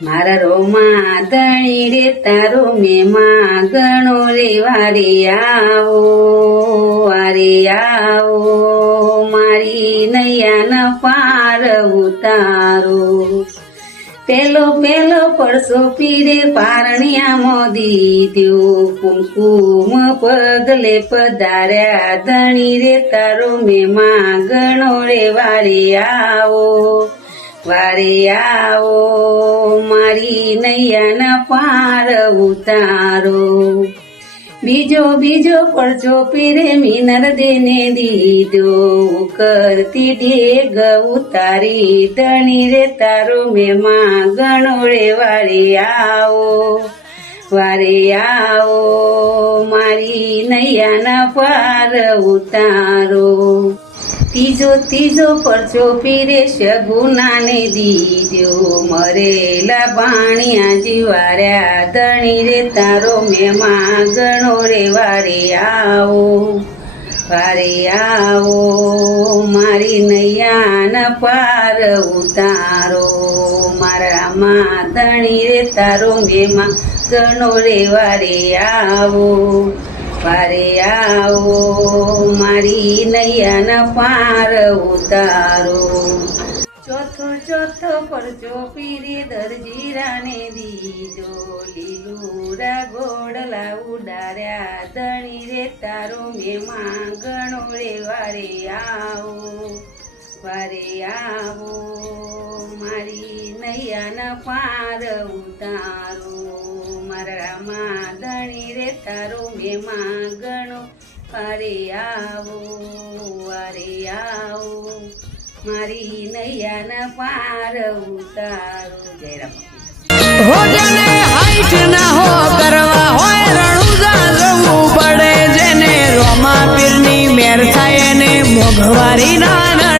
મારા રોમા ધણી રે તારો મેમાં ગણો રે વારે આવો મારી નૈયાના પાર ઉતારો પેલો પડસો પીરે પારણિયામાં દીધ્યો કુમકુમ પગલે પધાર્યા ધણી રે તારો મેમાં ગણો રે વારે આવો મારી નૈયાના પાર ઉતારો બીજો પડજો પીરે મિનર દેને દીધો કરતી ઢેગ ઉતારી ધણી રે તારો મેમાં ગણો રે વારે આવો મારી નૈયાના પાર ઉતારો ત્રીજો પરચો પીરે સગુનાને દીધો મરેલા બાણિયા જીવાર્યા ધણી રે તારો મેમાં ગણો રે વારે આવો મારી નૈયાના પાર ઉતારો મારા માં ધણી રે તારો મેમાં ગણો રે વારે આવો મારી નૈયાના પાર ઉતારો ચોથો પરચો પીરે દરજીરાને દીધો લીલુરા ગોડલા ઉડાર્યા ધણી રે તારો મેમાં ગણો રે વારે આવો મારી નૈયાના પાર ઉતારો મારા માં ધણી રે તારો મેમાં ગણો વારે આવો મારી નૈયાના પાર ઉતારો. જય રામ. જેને હાઈટ ના હો કરવા હોય રણુજા જવું પડે જેને રોમા પીરની મેર થાય એને મોઘવારી ના